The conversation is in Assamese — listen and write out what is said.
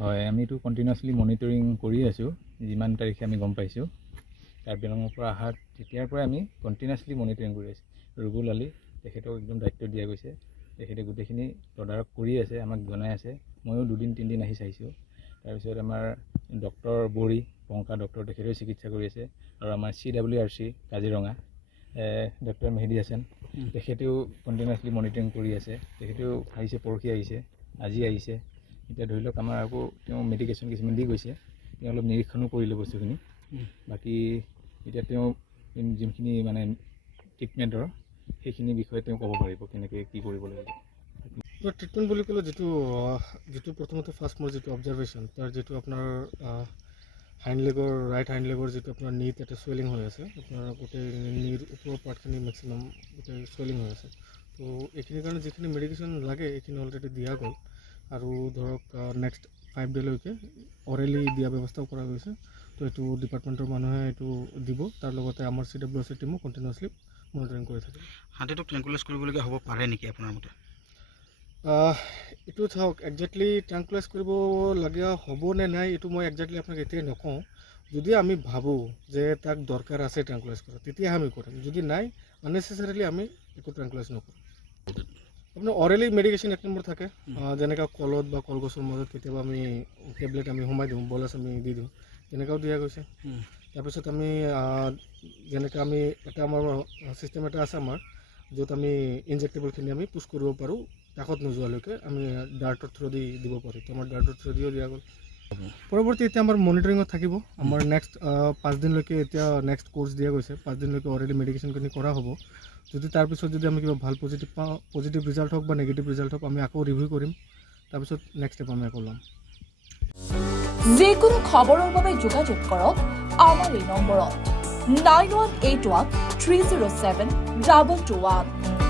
হয়, আমিতো কণ্টিনিউৱাছলি মনিটৰিং কৰি আছোঁ। যিমান তাৰিখে আমি গম পাইছোঁ কাৰ্বি আংলঙৰ পৰা অহাৰ তেতিয়াৰ পৰাই আমি কণ্টিনিউৱাছলি মনিটৰিং কৰি আছোঁ। ৰুবুল আলী তেখেতক একদম দায়িত্ব দিয়া গৈছে, তেখেতে গোটেইখিনি তদাৰক কৰি আছে, আমাক জনাই আছে। ময়ো 2-3 দিন আহি চাইছোঁ। তাৰপিছত আমাৰ ডক্টৰ বড়ি পংকা ডক্টৰ তেখেতেও চিকিৎসা কৰি আছে, আৰু আমাৰ CWRC কাজিৰঙা ডক্টৰ মেহেদি হাছান তেখেতেও কণ্টিনিউৱাছলি মনিটৰিং কৰি আছে। তেখেতেও আহিছে, পৰহি আহিছে, আজি আহিছে। এতিয়া ধৰি লওক আমাৰ আকৌ তেওঁ মেডিকেশ্যন কিছুমান দি গৈছে, তেওঁ অলপ নিৰীক্ষণো কৰিলে বস্তুখিনি। বাকী এতিয়া তেওঁ যোনখিনি মানে ট্ৰিটমেণ্টৰ সেইখিনি বিষয়ে তেওঁ ক'ব পাৰিব কেনেকৈ কি কৰিব লাগিব। ট্ৰিটমেণ্ট বুলি ক'লে যিটো প্ৰথমতে ফাৰ্ষ্ট মোৰ যিটো অবজাৰ্ভেশ্যন, তাৰ যিটো আপোনাৰ ৰাইট হাইণ্ড লেগৰ যিটো আপোনাৰ নীত এটা চুৱেলিং হৈ আছে, আপোনাৰ গোটেই নীৰ ওপৰৰ পাৰ্টখিনি মেক্সিমাম গোটেই চুৱেলিং হৈ আছে। তো এইখিনিৰ কাৰণে যিখিনি মেডিকেশ্যন লাগে এইখিনি অলৰেডি দিয়া গ'ল, আৰু ধৰক নেক্সট 5 ডে'লৈকে অৰেলি দিয়া ব্যৱস্থাও কৰা গৈছে। তো এইটো ডিপাৰ্টমেণ্টৰ মানুহে এইটো দিব, তাৰ লগতে আমাৰ CWRC টিমো কণ্টিনিউৱাছলি মনিটৰিং কৰি থাকে। হাতীটোক ট্ৰেংকুলাইজ কৰিবলগীয়া হ'ব পাৰে নেকি আপোনাৰ মতে? এইটো চাওক, একজেক্টলি ট্ৰেংকুলাইজ কৰিবলগীয়া হ'ব নে নাই এইটো মই একজেক্টলি আপোনাক এতিয়াই নকওঁ। যদি আমি ভাবোঁ যে তাক দৰকাৰ আছে ট্ৰেংকুলাইজ কৰা, তেতিয়াহে আমি কৰিম। যদি নাই, আননেচেচাৰিলি আমি একো ট্ৰেংকুলাইজ নকৰোঁ। আপোনাৰ অৰেলি মেডিকেশ্যন 1 নম্বৰ থাকে, যেনেকৈ কলত বা কলগছৰ মাজত কেতিয়াবা আমি টেবলেট আমি সোমাই দিওঁ, বলাছ আমি দি দিওঁ, তেনেকুৱাও দিয়া গৈছে। তাৰপিছত আমি যেনেকৈ আমি আমাৰ ছিষ্টেম এটা আছে আমাৰ, য'ত আমি ইনজেক্টেবলখিনি আমি পুছ কৰিব পাৰোঁ, কাষত নোযোৱালৈকে আমি ডাৰ্টৰ থ্ৰু দি দিব পাৰোঁ। তো আমাৰ ডাৰ্টৰ থ্ৰু দিও দিয়া গ'ল। পৰৱৰ্তী এতিয়া আমাৰ মনিটৰিঙত থাকিব। আমাৰ নেক্সট 5 দিনলৈকে এতিয়া নেক্সট কোৰ্চ দিয়া গৈছে। 5 দিনলৈকে অৰেলি মেডিকেশ্যনখিনি কৰা হ'ব। যদি তাৰপিছত যদি আমি কিবা ভাল পজিটিভ ৰিজাল্ট হওক বা নেগেটিভ ৰিজাল্ট হওক, আমি আকৌ ৰিভিউ কৰিম। তাৰপিছত নেক্সট ষ্টেপ আমি আকৌ ল'ম। যিকোনো খবৰৰ বাবে যোগাযোগ কৰক আমাৰ এই নম্বৰত 9181 307 221।